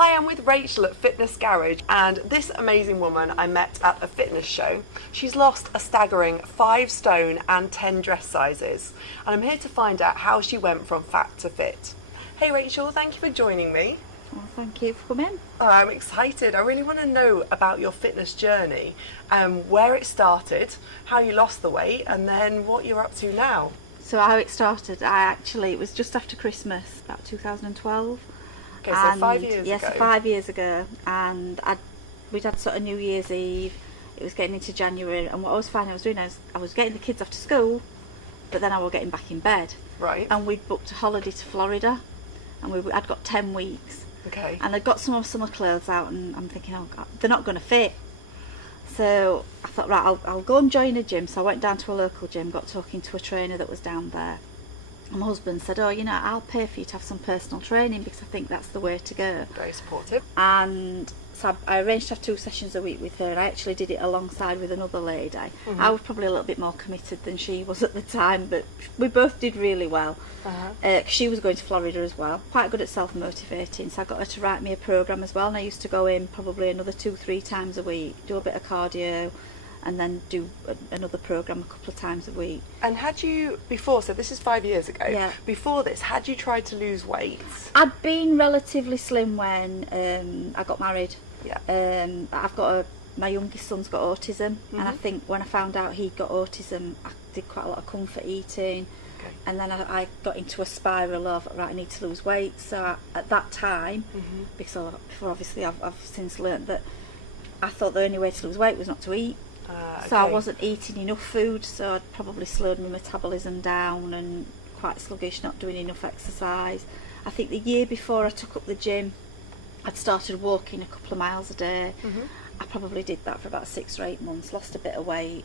Hi, I'm with Rachel at Fitness Garage, and this amazing woman I met at a fitness show. She's lost a staggering 5 stone and 10 dress sizes, and I'm here to find out how she went from fat to fit. Hey Rachel, thank you for joining me. Well, thank you for coming. I'm excited. I really want to know about your fitness journey, where it started, how you lost the weight, and then what you're up to now. So how it started, it was just after Christmas, about 2012. Okay, so 5 years ago. Yes, 5 years ago, and we'd had sort of New Year's Eve. It was getting into January, and what I was finding I was doing I was getting the kids off to school, but then I was getting back in bed. Right. And we'd booked a holiday to Florida, and I'd got 10 weeks. Okay. And I'd got some of summer clothes out, and I'm thinking, oh God, they're not going to fit. So I thought, right, I'll go and join a gym. So I went down to a local gym, got talking to a trainer that was down there. And my husband said, oh, I'll pay for you to have some personal training because I think that's the way to go. Very supportive. And so I arranged to have 2 sessions a week with her, and I actually did it alongside with another lady. Mm-hmm. I was probably a little bit more committed than she was at the time, but we both did really well. She was going to Florida as well, quite good at self-motivating, so I got her to write me a programme as well, and I used to go in probably another 2-3 times a week, do a bit of cardio, and then do another programme a couple of times a week. And had you, before, so this is 5 years ago, yeah. Before this, had you tried to lose weight? I'd been relatively slim when I got married. Yeah. My youngest son's got autism, Mm-hmm. and I think when I found out he'd got autism, I did quite a lot of comfort eating. Okay. And then I got into a spiral of, right, I need to lose weight. So at that time, Mm-hmm. before obviously I've since learnt that I thought the only way to lose weight was not to eat. Okay. So I wasn't eating enough food, so I'd probably slowed my metabolism down and quite sluggish, not doing enough exercise. I think the year before I took up the gym, I'd started walking a couple of miles a day. Mm-hmm. I probably did that for about 6 or 8 months, lost a bit of weight,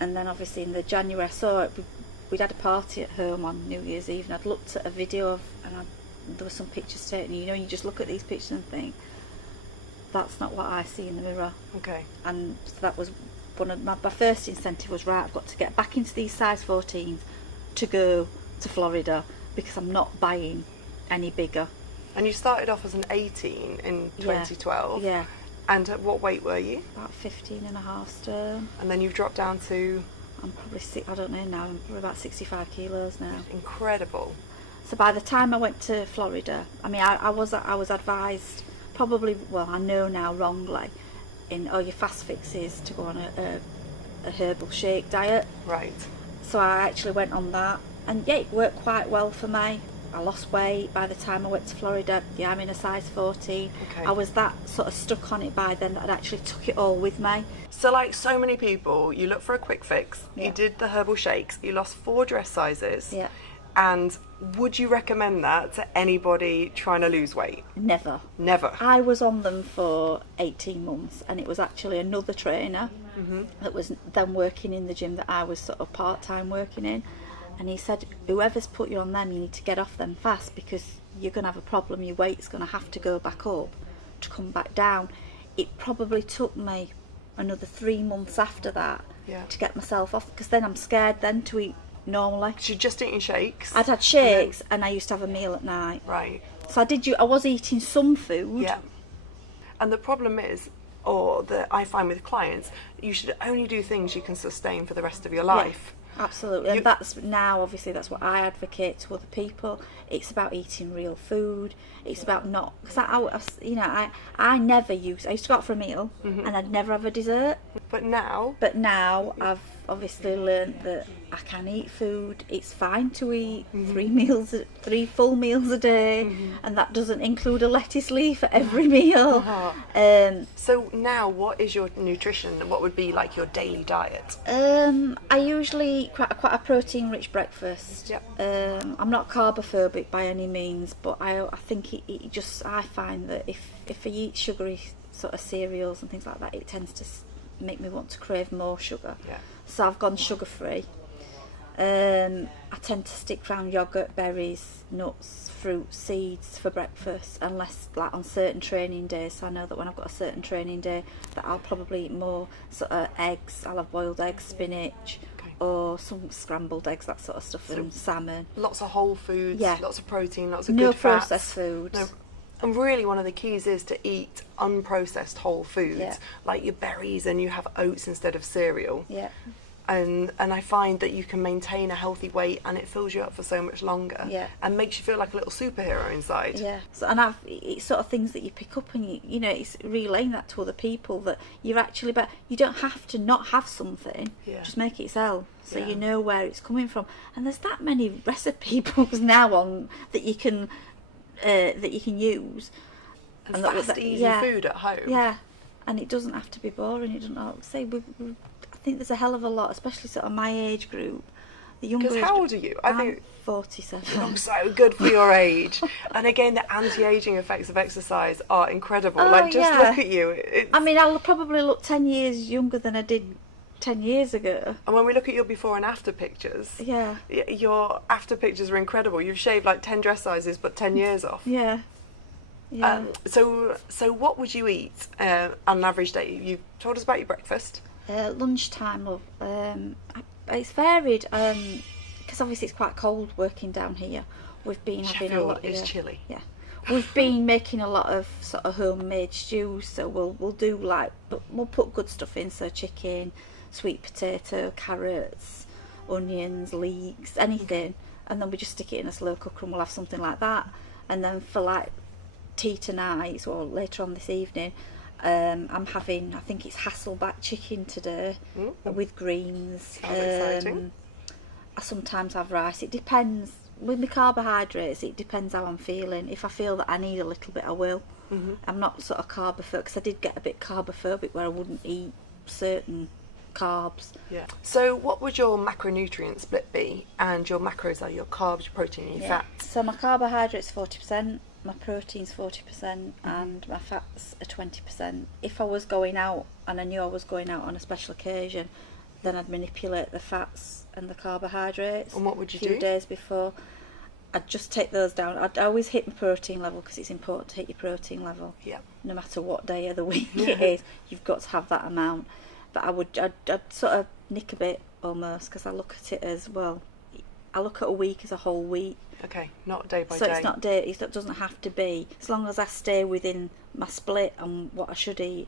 and then obviously in the January I saw it. We'd had a party at home on New Year's Eve, and I'd looked at a video there were some pictures taken. You just look at these pictures and think, that's not what I see in the mirror. Okay. And so that was one of my first incentive was, right, I've got to get back into these size 14s to go to Florida because I'm not buying any bigger. And you started off as an 18 in 2012. Yeah. And at what weight were you? About 15.5 stone. And then you've dropped down to? I'm probably I don't know now. I'm probably about 65 kilos now. Incredible. So by the time I went to Florida, I was advised, probably, well, I know now wrongly, in all your fast fixes to go on a herbal shake diet. Right. So I actually went on that, and yeah, it worked quite well for me. I lost weight by the time I went to Florida. Yeah, I'm in a size 14. Okay. I was that sort of stuck on it by then that I'd actually took it all with me. So like so many people, you look for a quick fix, Yeah. You did the herbal shakes, you lost 4 dress sizes. Yeah. And would you recommend that to anybody trying to lose weight? Never. Never. I was on them for 18 months, and it was actually another trainer that was then working in the gym that I was sort of part-time working in. And he said, whoever's put you on them, you need to get off them fast because you're going to have a problem. Your weight's going to have to go back up to come back down. It probably took me another 3 months after that to get myself off, because then I'm scared then to eat normally. So you're just eating shakes? I'd had shakes and I used to have a meal at night. Right. So I was eating some food. Yeah. And the problem is, or that I find with clients, you should only do things you can sustain for the rest of your life. Absolutely, and that's what I advocate to other people. It's about eating real food. It's about not, because I never used to go out for a meal and I'd never have a dessert. But now I've obviously learned that I can eat food. It's fine to eat 3 full meals a day, and that doesn't include a lettuce leaf at every meal. So now, what is your nutrition? What would be like your daily diet? I usually eat quite a protein-rich breakfast. Yep. I'm not carbophobic by any means, but I think I find that if I eat sugary sort of cereals and things like that, it tends to make me want to crave more sugar. Yeah. So I've gone sugar-free. I tend to stick around yoghurt, berries, nuts, fruit, seeds for breakfast, unless like on certain training days. So I know that when I've got a certain training day that I'll probably eat more sort of eggs. I'll have boiled eggs, spinach, or some scrambled eggs, that sort of stuff, and salmon. Lots of whole foods, Yeah. lots of protein, lots of No good fats. processed foods. No. And really one of the keys is to eat unprocessed whole foods, Yeah. like your berries, and you have oats instead of cereal. Yeah. And I find that you can maintain a healthy weight, and it fills you up for so much longer. Yeah. And makes you feel like a little superhero inside. Yeah. So, and it's sort of things that you pick up, and you know, it's relaying that to other people that you're actually, but you don't have to not have something. Yeah. Just make it sell, so Yeah. you know where it's coming from. And there's that many recipe books now on that you can use. And fast, easy food at home. Yeah. And it doesn't have to be boring. It doesn't have to say. I think there's a hell of a lot, especially sort of my age group. The younger. Because how old are you? I think 47. I'm so good for your age. And again, the anti-aging effects of exercise are incredible. Oh, like, just yeah. look at you. I mean, I'll probably look 10 years younger than I did 10 years ago. And when we look at your before and after pictures, Yeah. your after pictures are incredible. You've shaved like 10 dress sizes, but 10 years off. Yeah. Yeah. So what would you eat on an average day? You told us about your breakfast. Lunchtime, love. It's varied because obviously it's quite cold working down here. We've been having a lot. It's chilly. Yeah, we've been making a lot of sort of homemade stews. So we'll do we'll put good stuff in. So chicken, sweet potato, carrots, onions, leeks, anything, and then we just stick it in a slow cooker and we'll have something like that. And then for like tea tonight, or later on this evening, I'm having, I think it's Hasselback chicken today with greens. Sounds exciting. I sometimes have rice. It depends. With my carbohydrates, it depends how I'm feeling. If I feel that I need a little bit, I will. I'm not sort of carbophobic, because I did get a bit carbophobic where I wouldn't eat certain carbs. Yeah. So what would your macronutrient split be? And your macros are your carbs, your protein, and your fats. So my carbohydrates 40%. My protein's 40% and my fats are 20%. If I was going out and I knew I was going out on a special occasion, then I'd manipulate the fats and the carbohydrates. And what would you do? A few do? days before, I'd just take those down. I'd always hit my protein level, because it's important to hit your protein level. Yeah. No matter what day of the week it is, you've got to have that amount. But I'd sort of nick a bit almost, because I look at it as, well, I look at a week as a whole week. Okay, not day by So day. it's not day. It doesn't have to be. As long as I stay within my split and what I should eat,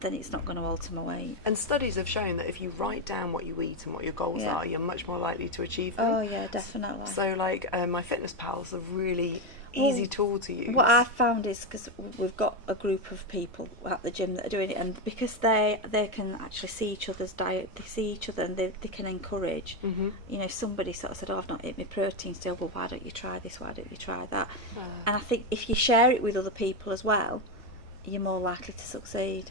then it's not going to alter my weight. And studies have shown that if you write down what you eat and what your goals are, you're much more likely to achieve them. Oh yeah, definitely. So like my fitness pals are really easy tool to use. What I found is, because we've got a group of people at the gym that are doing it, and because they can actually see each other's diet, they see each other, and they can encourage. You know, somebody sort of said, "Oh, I've not eaten my protein still. Well, why don't you try this? Why don't you try that?" And I think if you share it with other people as well, you're more likely to succeed.